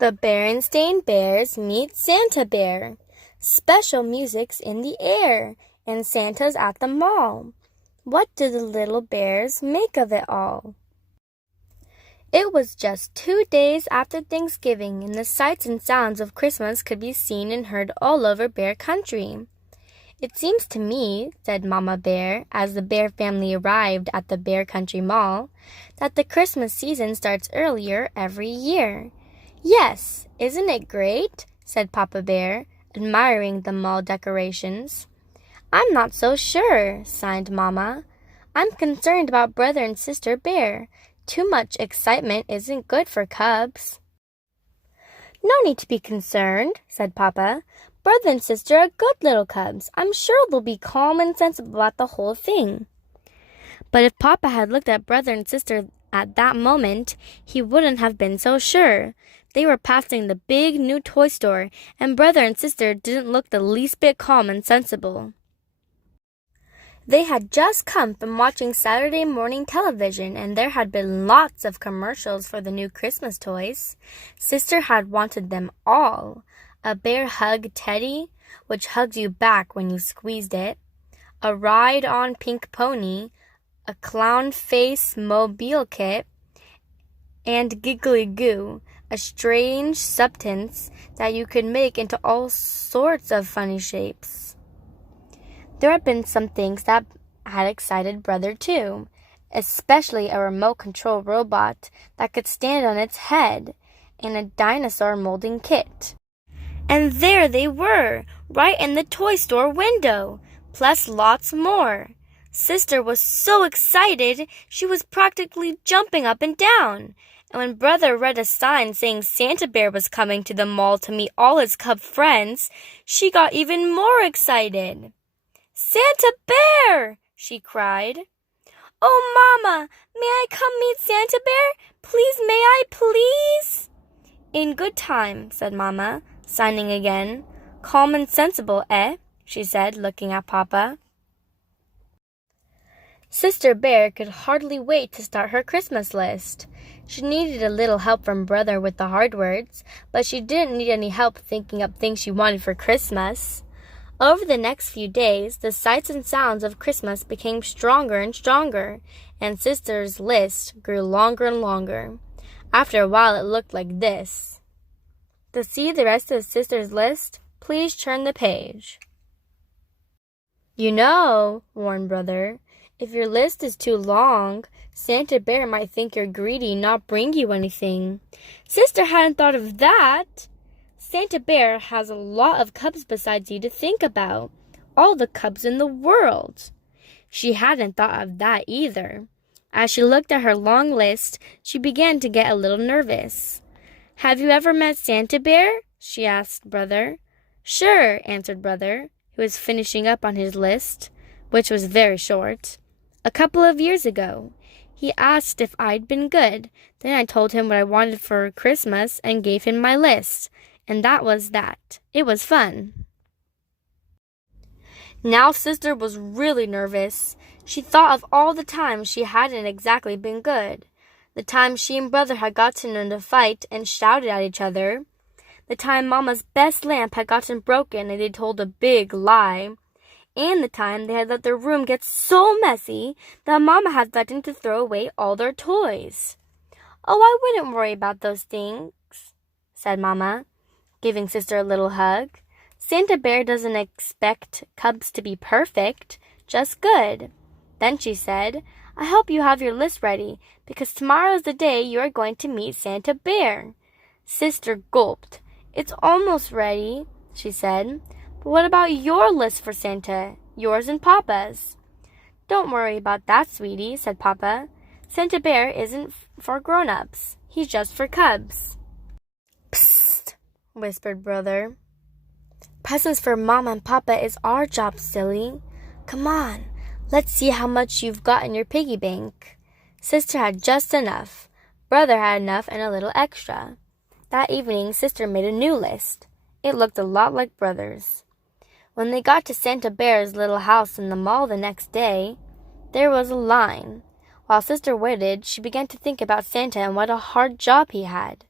The Berenstain Bears meet Santa Bear. Special music's in the air, and Santa's at the mall. What do the little bears make of it all? It was just 2 days after Thanksgiving, and the sights and sounds of Christmas could be seen and heard all over Bear Country. "It seems to me," said Mama Bear, as the Bear family arrived at the Bear Country Mall, "that the Christmas season starts earlier every year." "Yes, isn't it great?" said Papa Bear, admiring the mall decorations. "I'm not so sure," sighed Mama. "I'm concerned about Brother and Sister Bear. Too much excitement isn't good for cubs." "No need to be concerned," said Papa. "Brother and sister are good little cubs. I'm sure they'll be calm and sensible about the whole thing." But if Papa had looked at Brother and sister at that moment, he wouldn't have been so sure. They were passing the big new toy store, and Brother and sister didn't look the least bit calm and sensible. They had just come from watching Saturday morning television, and there had been lots of commercials for the new Christmas toys. Sister had wanted them all. A bear hug teddy, which hugs you back when you squeezed it, a ride-on pink pony, a clown face mobile kit, and Giggly Goo, a strange substance that you could make into all sorts of funny shapes. There had been some things that had excited Brother too, especially a remote control robot that could stand on its head, and a dinosaur molding kit. And there they were, right in the toy store window, plus lots more. Sister was so excited she was practically jumping up and down. And when Brother read a sign saying Santa Bear was coming to the mall to meet all his cub friends, she got even more excited. "Santa Bear!" she cried. "Oh, Mama, may I come meet Santa Bear? Please, may I, please?" "In good time," said Mama, signing again. "Calm and sensible, eh?" she said, looking at Papa. Sister Bear could hardly wait to start her Christmas list. She needed a little help from Brother with the hard words, but she didn't need any help thinking up things she wanted for Christmas. Over the next few days, the sights and sounds of Christmas became stronger and stronger, and Sister's list grew longer and longer. After a while, it looked like this. To see the rest of Sister's list, please turn the page. "You know," warned Brother, "if your list is too long, Santa Bear might think you're greedy and not bring you anything." Sister hadn't thought of that. "Santa Bear has a lot of cubs besides you to think about. All the cubs in the world." She hadn't thought of that either. As she looked at her long list, she began to get a little nervous. "Have you ever met Santa Bear?" she asked Brother. "Sure," answered Brother, who was finishing up on his list, which was very short. "A couple of years ago. He asked if I'd been good. Then I told him what I wanted for Christmas and gave him my list. And that was that. It was fun." Now Sister was really nervous. She thought of all the times she hadn't exactly been good. The time she and Brother had gotten in a fight and shouted at each other. The time Mama's best lamp had gotten broken and they told a big lie. And the time they had let their room get so messy that Mama had threatened to throw away all their toys. "Oh, I wouldn't worry about those things," said Mama, giving Sister a little hug. "Santa Bear doesn't expect cubs to be perfect, just good." Then she said, "I hope you have your list ready, because tomorrow is the day you are going to meet Santa Bear." Sister gulped. "It's almost ready," she said. "But what about your list for Santa, yours and Papa's?" "Don't worry about that, sweetie," said Papa. "Santa Bear isn't for grown-ups. He's just for cubs." "Psst," whispered Brother. "Presents for Mama and Papa is our job, silly. Come on, let's see how much you've got in your piggy bank." Sister had just enough. Brother had enough and a little extra. That evening, Sister made a new list. It looked a lot like Brother's. When they got to Santa Bear's little house in the mall the next day, there was a line. While Sister waited, she began to think about Santa and what a hard job he had.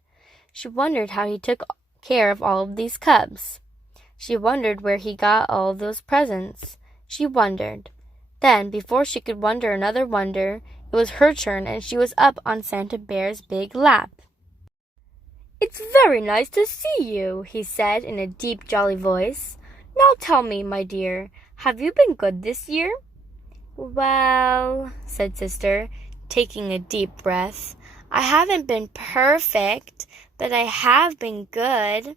She wondered how he took care of all of these cubs. She wondered where he got all of those presents. She wondered. Then, before she could wonder another wonder, it was her turn and she was up on Santa Bear's big lap. "It's very nice to see you," he said in a deep, jolly voice. "Now tell me, my dear, have you been good this year?" "Well," said Sister, taking a deep breath, "I haven't been perfect, but I have been good."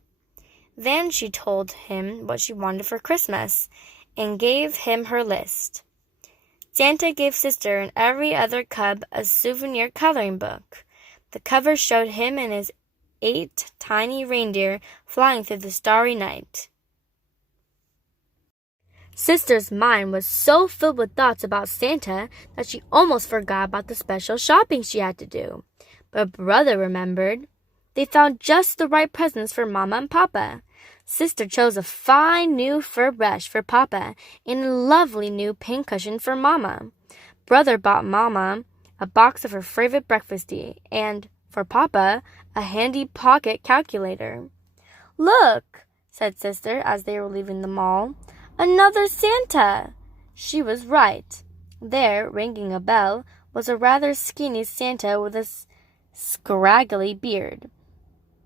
Then she told him what she wanted for Christmas and gave him her list. Santa gave Sister and every other cub a souvenir coloring book. The cover showed him and his 8 tiny reindeer flying through the starry night. Sister's mind was so filled with thoughts about Santa that she almost forgot about the special shopping she had to do. But Brother remembered. They found just the right presents for Mama and Papa. Sister chose a fine new fur brush for Papa and a lovely new pincushion for Mama. Brother bought Mama a box of her favorite breakfast tea and, for Papa, a handy pocket calculator. "Look," said Sister as they were leaving the mall, "another Santa!" She was right. There, ringing a bell, was a rather skinny Santa with a scraggly beard.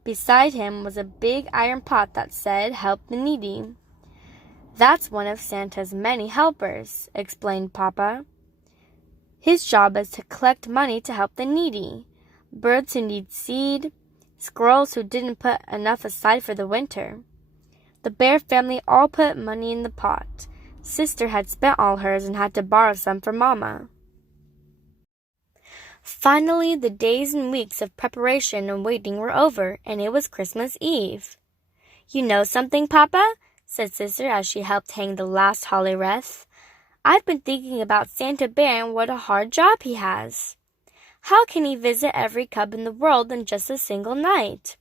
Beside him was a big iron pot that said, "Help the Needy." "That's one of Santa's many helpers," explained Papa. "His job is to collect money to help the needy, birds who need seed, squirrels who didn't put enough aside for the winter." The bear family all put money in the pot. Sister had spent all hers and had to borrow some for Mama. Finally, the days and weeks of preparation and waiting were over, and it was Christmas Eve. "You know something, Papa?" said Sister as she helped hang the last holly wreath. "I've been thinking about Santa Bear and what a hard job he has. How can he visit every cub in the world in just a single night?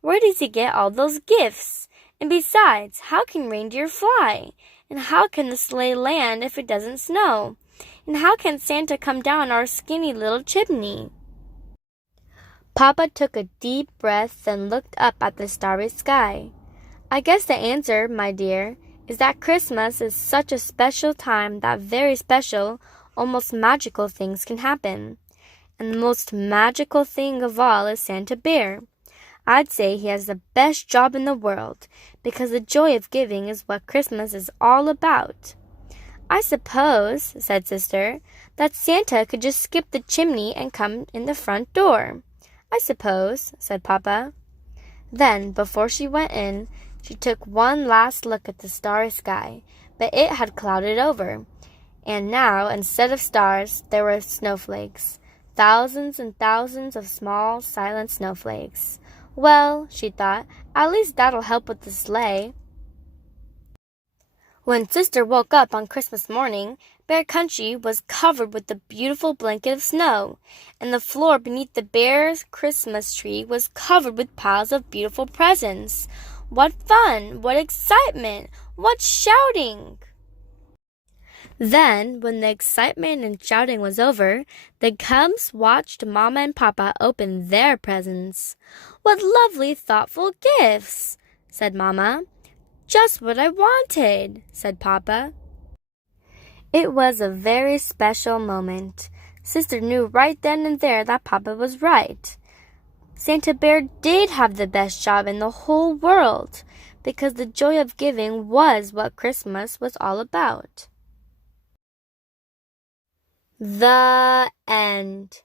Where does he get all those gifts? And besides, how can reindeer fly? And how can the sleigh land if it doesn't snow? And how can Santa come down our skinny little chimney?" Papa took a deep breath and looked up at the starry sky. "I guess the answer, my dear, is that Christmas is such a special time that very special, almost magical things can happen. And the most magical thing of all is Santa Bear. I'd say he has the best job in the world, because the joy of giving is what Christmas is all about." "I suppose," said Sister, "that Santa could just skip the chimney and come in the front door." "I suppose," said Papa. Then, before she went in, she took one last look at the starry sky, but it had clouded over, and now, instead of stars, there were snowflakes, thousands and thousands of small, silent snowflakes. "Well," she thought, "at least that'll help with the sleigh." When Sister woke up on Christmas morning, Bear Country was covered with a beautiful blanket of snow, and the floor beneath the Bear's Christmas tree was covered with piles of beautiful presents. What fun! What excitement! What shouting! Then, when the excitement and shouting was over, the cubs watched Mama and Papa open their presents. "What lovely, thoughtful gifts!" said Mama. "Just what I wanted," said Papa. It was a very special moment. Sister knew right then and there that Papa was right. Santa Bear did have the best job in the whole world, because the joy of giving was what Christmas was all about. The end.